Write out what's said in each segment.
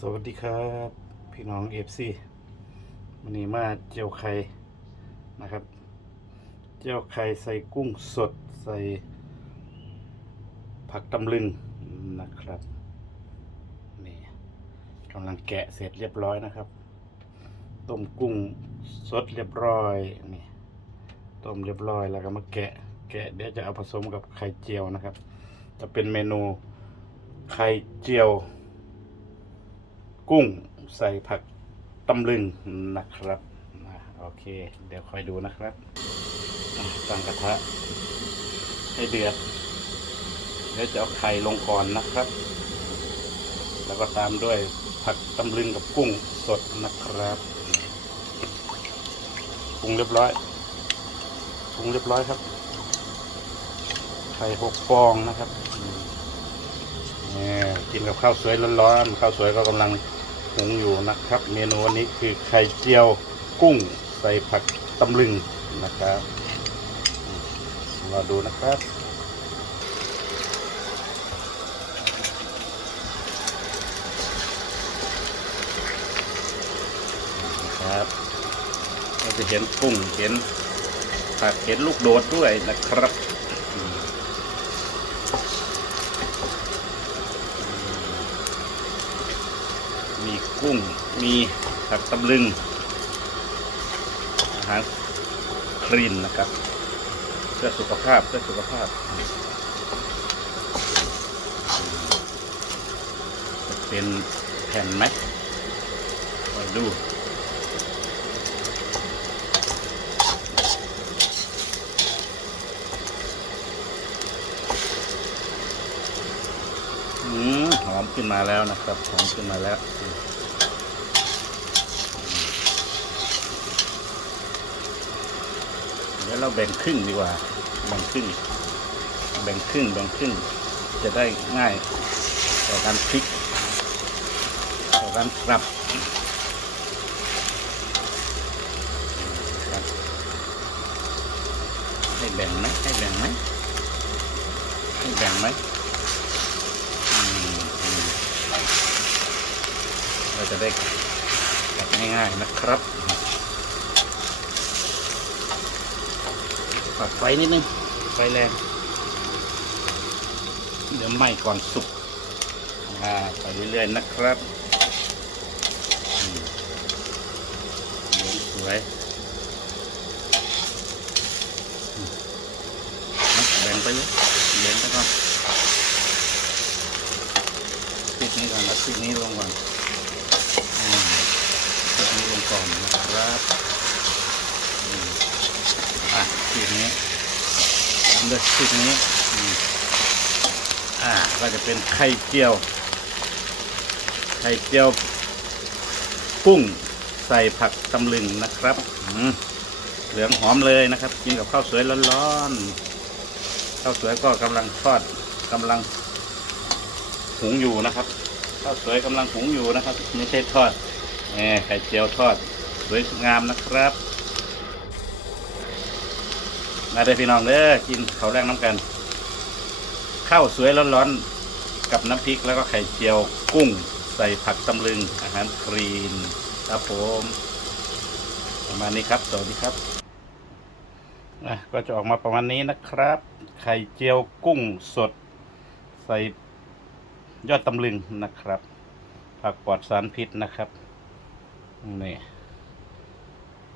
สวัสดีครับ พี่น้องเอฟซีวันนี้มาเจียวไข่นะครับ เจียวไข่ใส่กุ้งสดใส่ผักตำลึงนะครับนี่กำลังแกะเสร็จเรียบร้อยนะครับ ต้มกุ้งสดเรียบร้อยนี่ต้มเรียบร้อยแล้วก็มาแกะ แกะเดี๋ยวจะเอาผสมกับไข่เจียวนะครับ จะเป็นเมนูไข่เจียว กุ้งใส่ผักตำลึงนะครับโอเค เดี๋ยวคอยดูนะครับตั้งกระทะให้เดือดเดี๋ยวจะเอาไข่ลงก่อนนะครับ แล้วก็ตามด้วยผักตำลึงกับกุ้งสดนะครับปรุงเรียบร้อยปรุงเรียบร้อยครับ ไข่หกฟองนะครับนี่กินกับข้าวสวยร้อนๆข้าวสวยก็กำลัง หุงอยู่นะครับ เมนูวันนี้คือไข่เจียวกุ้งใส่ผักตำลึงนะครับอืมรอดูนะครับครับเราจะเห็นกุ้งเห็นผักเห็นลูกโดดด้วยนะครับ มีกุ้ง มีผักตำลึง อาหารคลีนนะครับเพื่อสุขภาพเพื่อสุขภาพ เป็นแผ่นไหมคอยดู อืมห อมขึ้นมาแล้วนะครับหอมขึ้นมาแล้วเดี๋ยวเราแบ่งครึ่งดีกว่าแบ่งครึ่งแบ่งครึ่งแบ่งครึ่งจะได้ง่ายต่อการพลิกต่อการกลับครับให้แบ่งไหมให้แบ่งไหมให้แบ่งไหมอืมอืมเรา จะได้กลับง่ายๆนะครับปัดไฟนิดนึง ไฟแรง เดี๋ยวไหม้ก่อนสุกไปเรื่อยๆนะครับเหลืองสวยแบ่งไปเลยเลี้ยงไปก่อนปิดนี้ก่อนแล้วปิดนี้ลงก่อน ก่อนนะครับอืมอะสีนี้ตามด้วยสีนี้อ่าก็จะเป็นไข่เจียว ไข่เจียวกุ้งใส่ผักตำลึงนะครับเหลืองหอมเลยนะครับ กินกับข้าวสวยร้อนๆข้าวสวยก็กำลังทอดกำลังหุงอยู่นะครับข้าวสวยกำลังหุงอยู่นะครับ ไม่ใช่ทอด แหมไข่เจียวทอดสวยงามนะครับ มาเด้อพี่น้องเด้อกินข้าวแรงน้ำกัน ข้าวสวยร้อนๆ กับน้ำพริกแล้วก็ไข่เจียวกุ้ง ใส่ผักตำลึงอาหารครีนครับผมประมาณนี้ครับ สวัสดีครับก็จะออกมาประมาณนี้นะครับ ไข่เจียวกุ้งสด ใส่ยอดตำลึงนะครับ ผักปลอดสารพิษนะครับ นี่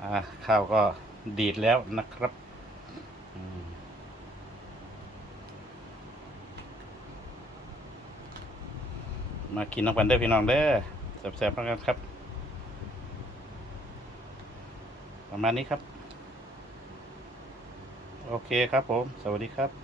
อะข้าวก็ดีดแล้วนะครับมากินน้ำกันเด้อพี่น้องเด้อแซ่บๆแล้วกันครับ ประมาณนี้ครับ โอเคครับผม สวัสดีครับ